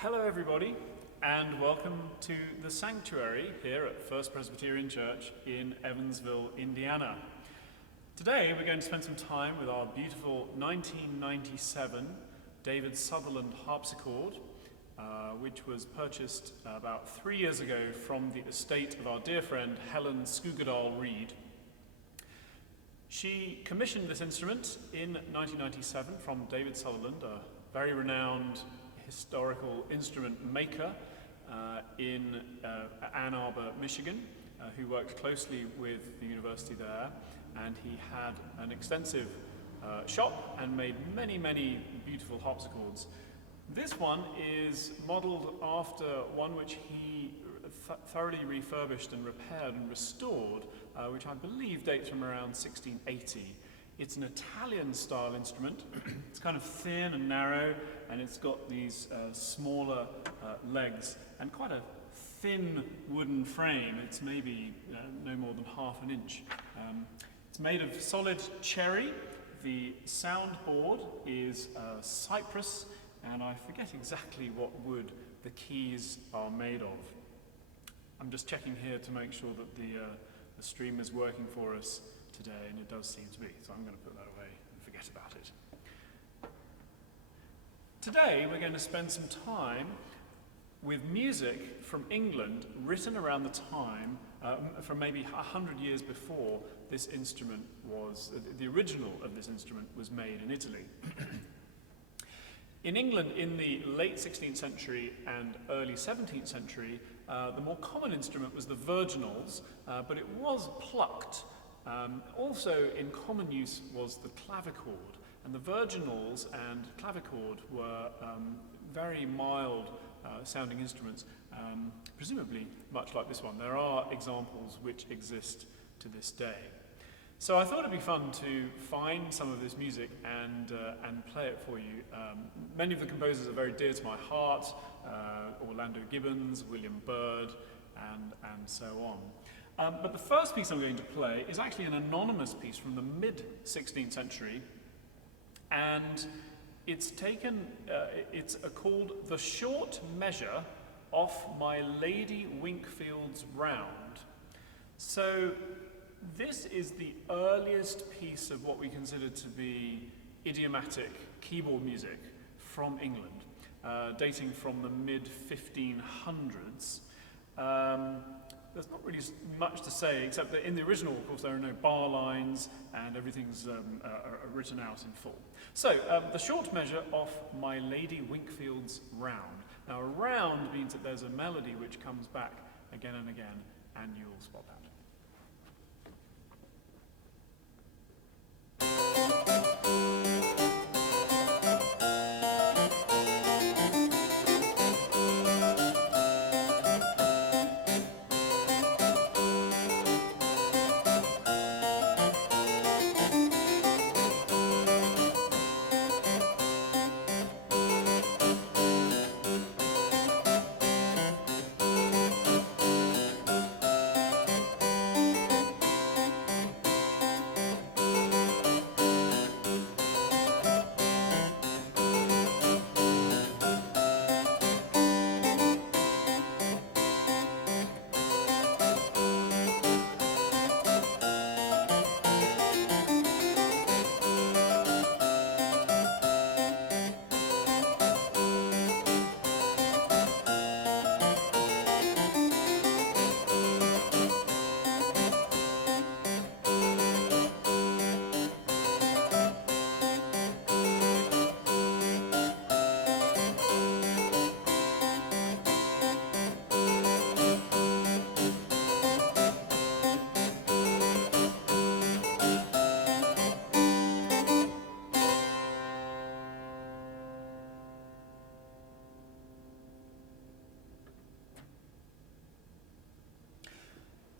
Hello everybody, and welcome to the sanctuary here at First Presbyterian Church in Evansville, Indiana. Today we're going to spend some time with our beautiful 1997 David Sutherland Harpsichord, which was purchased about 3 years ago from the estate of our dear friend Helen Skugedal-Reid. She commissioned this instrument in 1997 from David Sutherland, a very renowned historical instrument maker in Ann Arbor, Michigan, who worked closely with the university there, and he had an extensive shop and made many beautiful harpsichords. This one is modeled after one which he thoroughly refurbished and repaired and restored, which I believe dates from around 1680. It's an Italian-style instrument. It's kind of thin and narrow, and it's got these smaller legs and quite a thin wooden frame. It's maybe no more than half an inch. It's made of solid cherry. The soundboard is cypress, and I forget exactly what wood the keys are made of. I'm just checking here to make sure that the stream is working for us today, and it does seem to be, so I'm going to put that away and forget about it. Today we're going to spend some time with music from England written around the time, from maybe 100 years before this instrument was, the original of this instrument was made in Italy. In England, in the late 16th century and early 17th century, the more common instrument was the virginals, but it was plucked. Also in common use was the clavichord, and the virginals and clavichord were very mild sounding instruments, presumably much like this one. There are examples which exist to this day. So I thought it'd be fun to find some of this music and play it for you. Many of the composers are very dear to my heart, Orlando Gibbons, William Byrd, and so on. But the first piece I'm going to play is actually an anonymous piece from the mid-16th century, and it's called The Short Measure Off My Lady Winkfield's Round. So this is the earliest piece of what we consider to be idiomatic keyboard music from England, dating from the mid-1500s. There's not really much to say, except that in the original, of course, there are no bar lines, and everything's written out in full. So, the short measure of My Lady Winkfield's Round. Now, a round means that there's a melody which comes back again and again, and you'll spot that.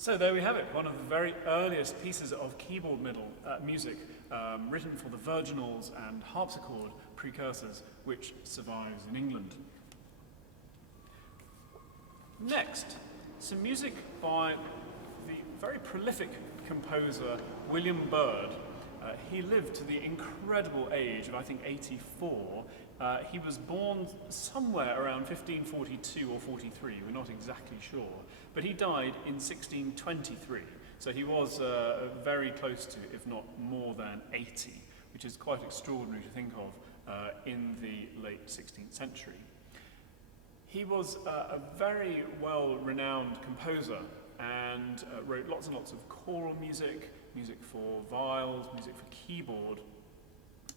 So there we have it, one of the very earliest pieces of keyboard music written for the virginals and harpsichord precursors, which survives in England. Next, some music by the very prolific composer William Byrd, He lived to the incredible age of, I think, 84. He was born somewhere around 1542 or 43, we're not exactly sure, but he died in 1623. So he was very close to, if not more than 80, which is quite extraordinary to think of in the late 16th century. He was a very well-renowned composer and wrote lots and lots of choral music, music for viols, music for keyboard,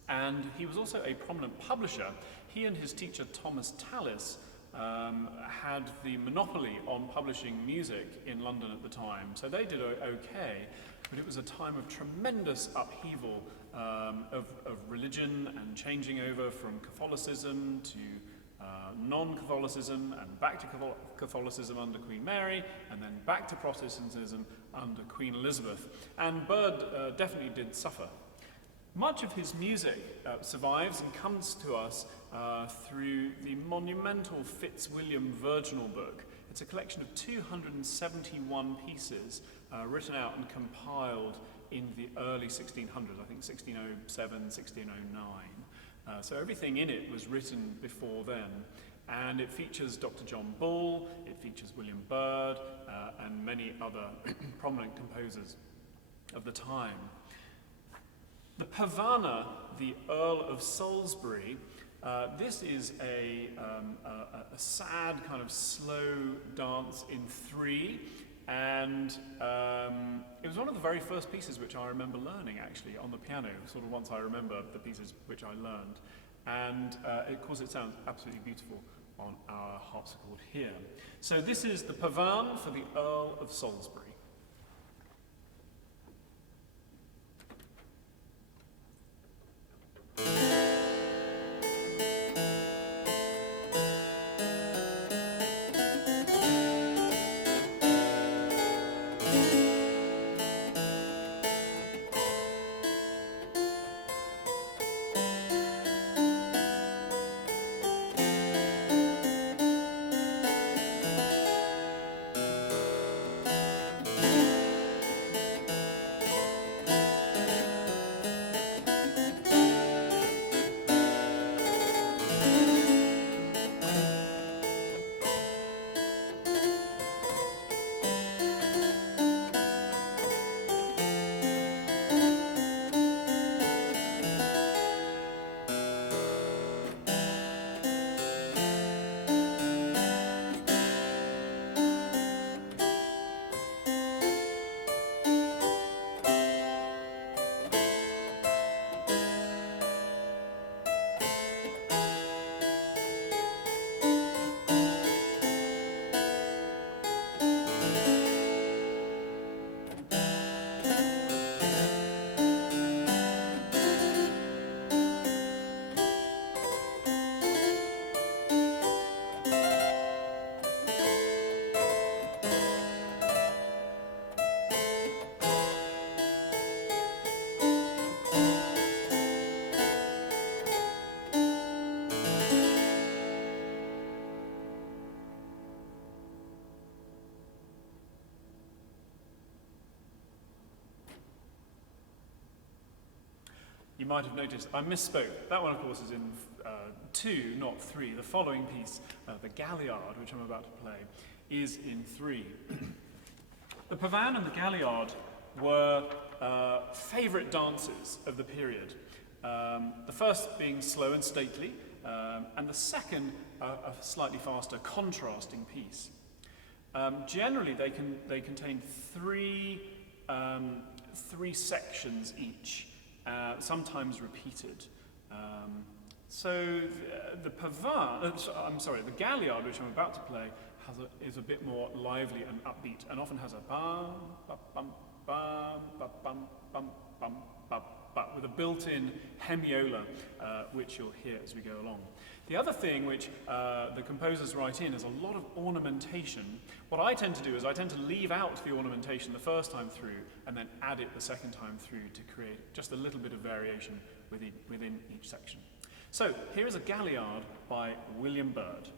and he was also a prominent publisher. He and his teacher Thomas Tallis had the monopoly on publishing music in London at the time, so they did okay, but it was a time of tremendous upheaval of religion and changing over from Catholicism to non-Catholicism and back to Catholicism under Queen Mary, and then back to Protestantism under Queen Elizabeth. And Byrd definitely did suffer. Much of his music survives and comes to us through the monumental Fitzwilliam Virginal Book. It's a collection of 271 pieces written out and compiled in the early 1600s, I think 1607, 1609. So everything in it was written before then, and it features Dr. John Bull, it features William Byrd, and many other prominent composers of the time. The Pavana, the Earl of Salisbury, this is a sad kind of slow dance in three, and it was one of the very first pieces which I remember learning actually on the piano, sort of once I remember the pieces which I learned. And of course it sounds absolutely beautiful on our harpsichord here. So this is the Pavan for the Earl of Salisbury. You might have noticed I misspoke. That one, of course, is in 2, not 3. The following piece, the Galliard, which I'm about to play, is in 3. The Pavan and the Galliard were favourite dances of the period. The first being slow and stately, and the second a slightly faster, contrasting piece. Generally, they contain three sections each. Sometimes repeated. So the Galliard, which I'm about to play, is a bit more lively and upbeat, and often has a bum, ba, bum, bum, ba, bum, bum, bum, ba, ba, with a built-in hemiola, which you'll hear as we go along. The other thing which the composers write in is a lot of ornamentation. What I tend to do is I tend to leave out the ornamentation the first time through and then add it the second time through to create just a little bit of variation within each section. So here is a Galliard by William Byrd.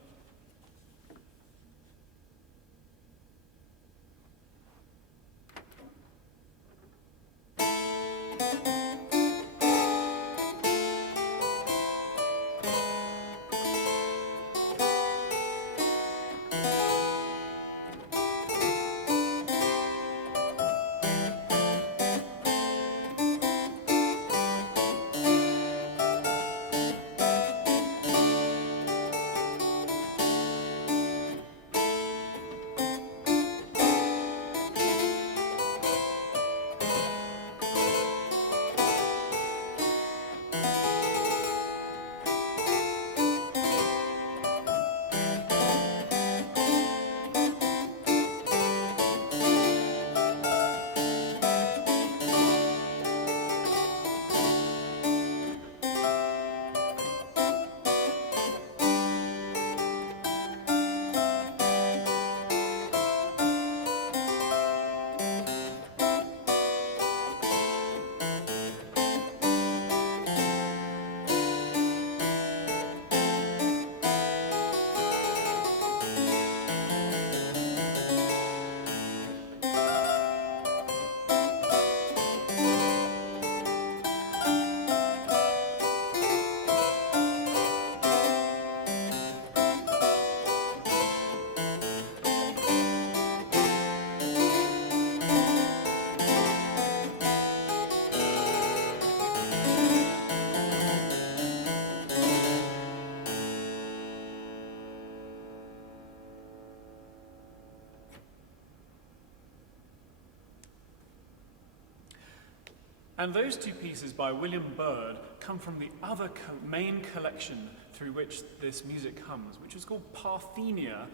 And those two pieces by William Byrd come from the other main collection through which this music comes, which is called Parthenia,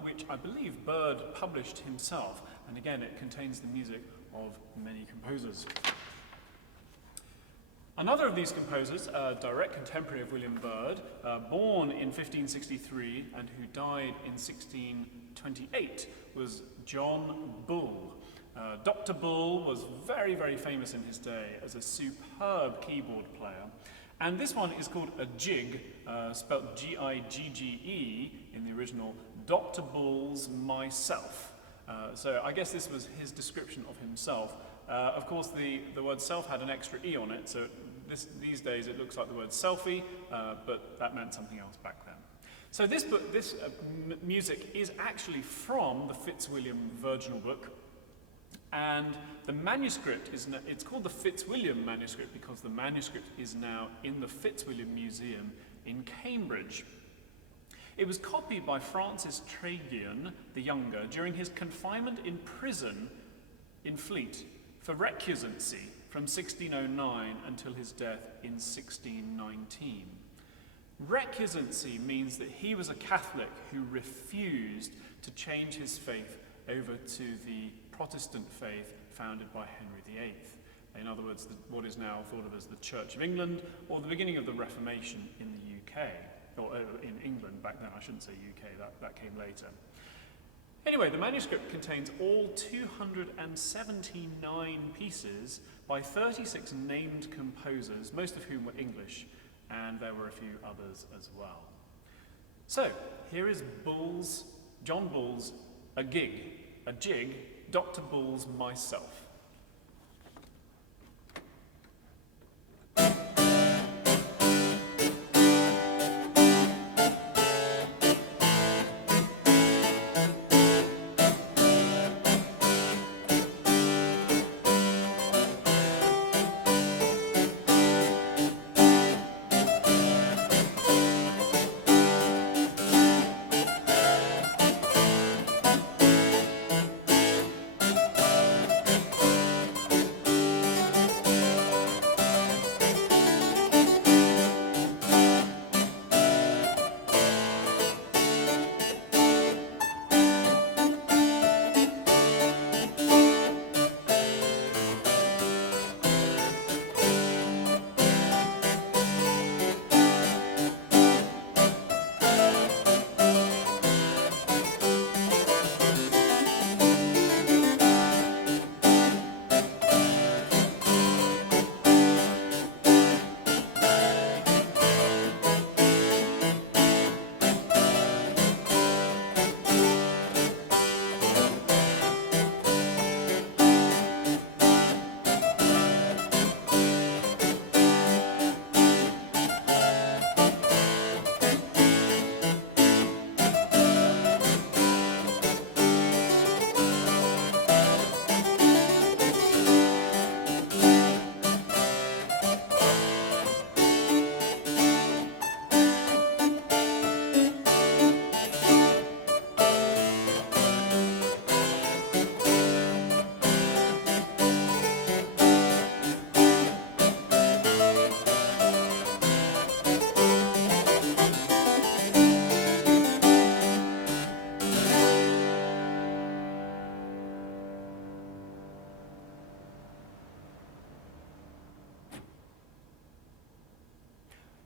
which I believe Byrd published himself. And again, it contains the music of many composers. Another of these composers, a direct contemporary of William Byrd, born in 1563 and who died in 1628, was John Bull. Dr. Bull was very, very famous in his day as a superb keyboard player. And this one is called a jig, spelled G-I-G-G-E in the original, Dr. Bull's Myself. So I guess this was his description of himself. Of course, the word self had an extra E on it, so these days it looks like the word selfie, but that meant something else back then. So this music is actually from the Fitzwilliam Virginal Book, and the manuscript it's called the Fitzwilliam manuscript because the manuscript is now in the Fitzwilliam Museum in Cambridge. It was copied by Francis Tragian the Younger during his confinement in prison in Fleet for recusancy from 1609 until his death in 1619. Recusancy means that he was a Catholic who refused to change his faith over to the Protestant faith founded by Henry VIII. In other words, what is now thought of as the Church of England, or the beginning of the Reformation in the UK, or in England back then. I shouldn't say UK, that came later. Anyway, the manuscript contains all 279 pieces by 36 named composers, most of whom were English, and there were a few others as well. So, here is John Bull's A Jig, Dr. Bull's Myself.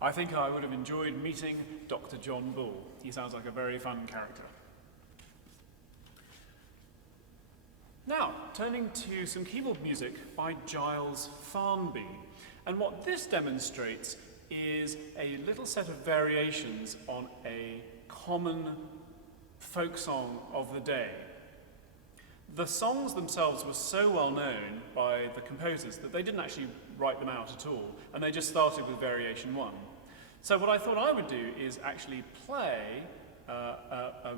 I think I would have enjoyed meeting Dr. John Bull. He sounds like a very fun character. Now, turning to some keyboard music by Giles Farnby. And what this demonstrates is a little set of variations on a common folk song of the day. The songs themselves were so well known by the composers that they didn't actually write them out at all, and they just started with variation 1. So what I thought I would do is actually play a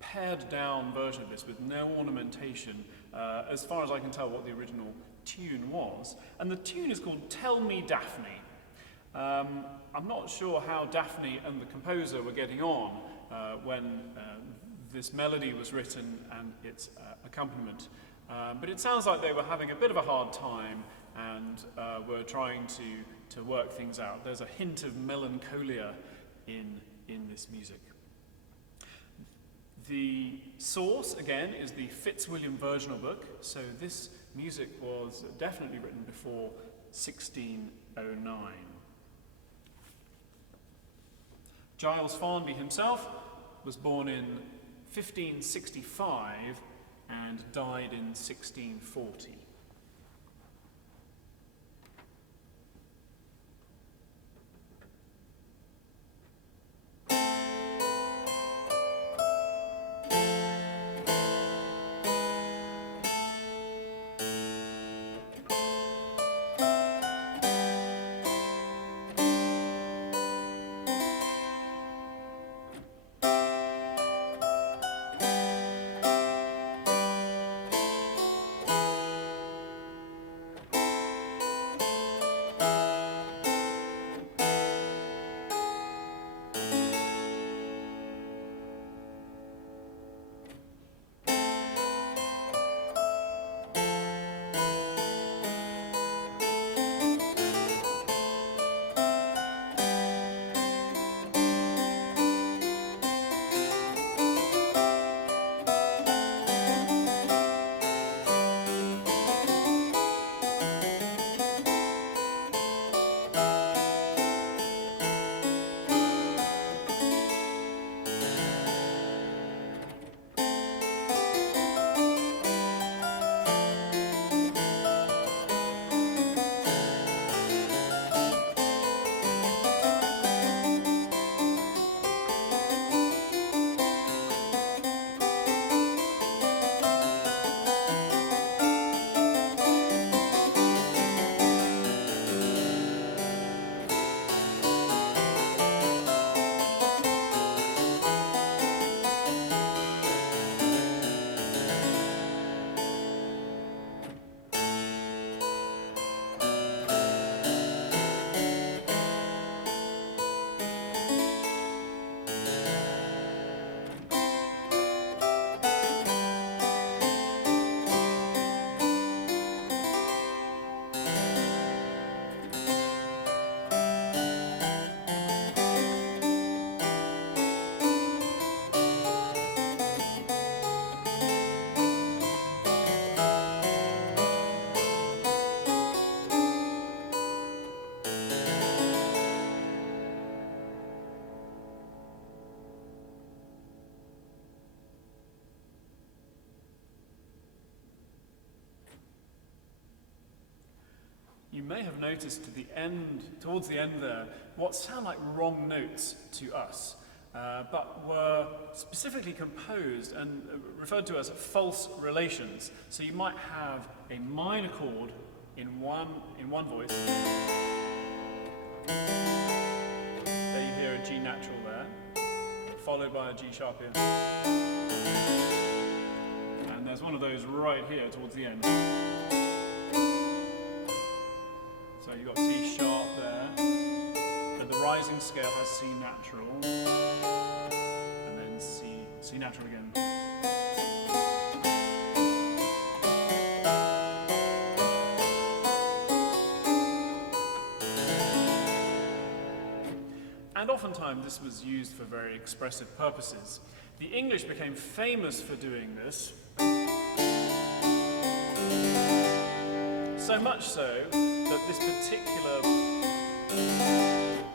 pared down version of this with no ornamentation, as far as I can tell what the original tune was. And the tune is called Tell Me Daphne. I'm not sure how Daphne and the composer were getting on when this melody was written and its accompaniment, but it sounds like they were having a bit of a hard time, and were trying to work things out. There's a hint of melancholia in this music. The source, again, is the Fitzwilliam Virginal Book, so this music was definitely written before 1609. Giles Farnby himself was born in 1565 and died in 1640. You may have noticed towards the end there, what sound like wrong notes to us, but were specifically composed and referred to as false relations. So you might have a minor chord in one voice. There you hear a G natural there, followed by a G sharp here. And there's one of those right here towards the end. So you've got C sharp there, but the rising scale has C natural, and then C natural again. And oftentimes this was used for very expressive purposes. The English became famous for doing this, so much so that this particular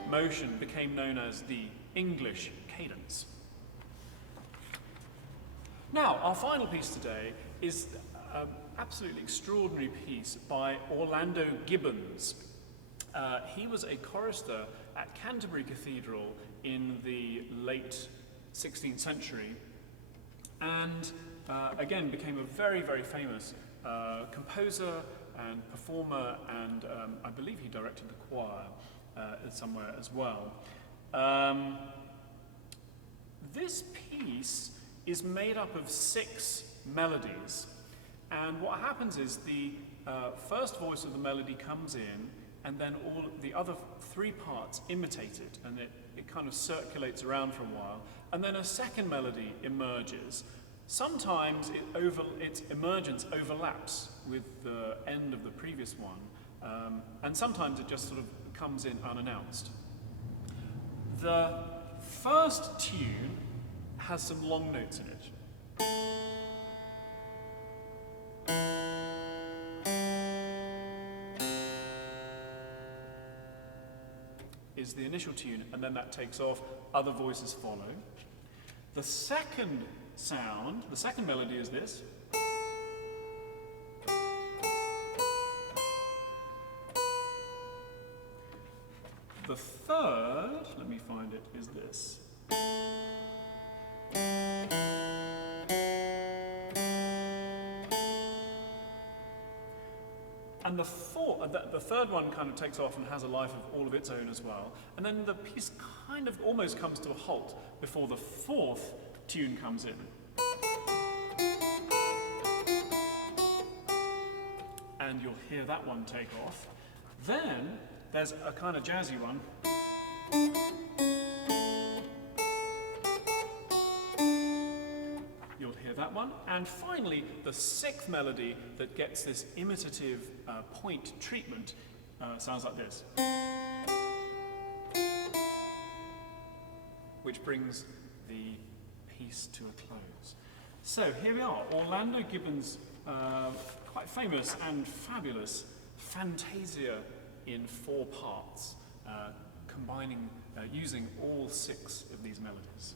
motion became known as the English cadence. Now, our final piece today is an absolutely extraordinary piece by Orlando Gibbons. He was a chorister at Canterbury Cathedral in the late 16th century, and again became a very, very famous composer and performer, and I believe he directed the choir somewhere as well. This piece is made up of 6 melodies, and what happens is the first voice of the melody comes in, and then all the other 3 parts imitate it, and it kind of circulates around for a while, and then a second melody emerges. Sometimes its emergence overlaps with the end of the previous one, and sometimes it just sort of comes in unannounced. The first tune has some long notes in it. Is the initial tune, and then that takes off, other voices follow. The second sound, the second melody is this. The third, let me find it, is this. And the third one kind of takes off and has a life of all of its own as well. And then the piece kind of almost comes to a halt before the fourth tune comes in. And you'll hear that one take off. Then there's a kind of jazzy one. You'll hear that one. And finally, the sixth melody that gets this imitative point treatment sounds like this. Which brings the piece to a close. So here we are, Orlando Gibbon's quite famous and fabulous Fantasia in 4 parts, combining, using all 6 of these melodies.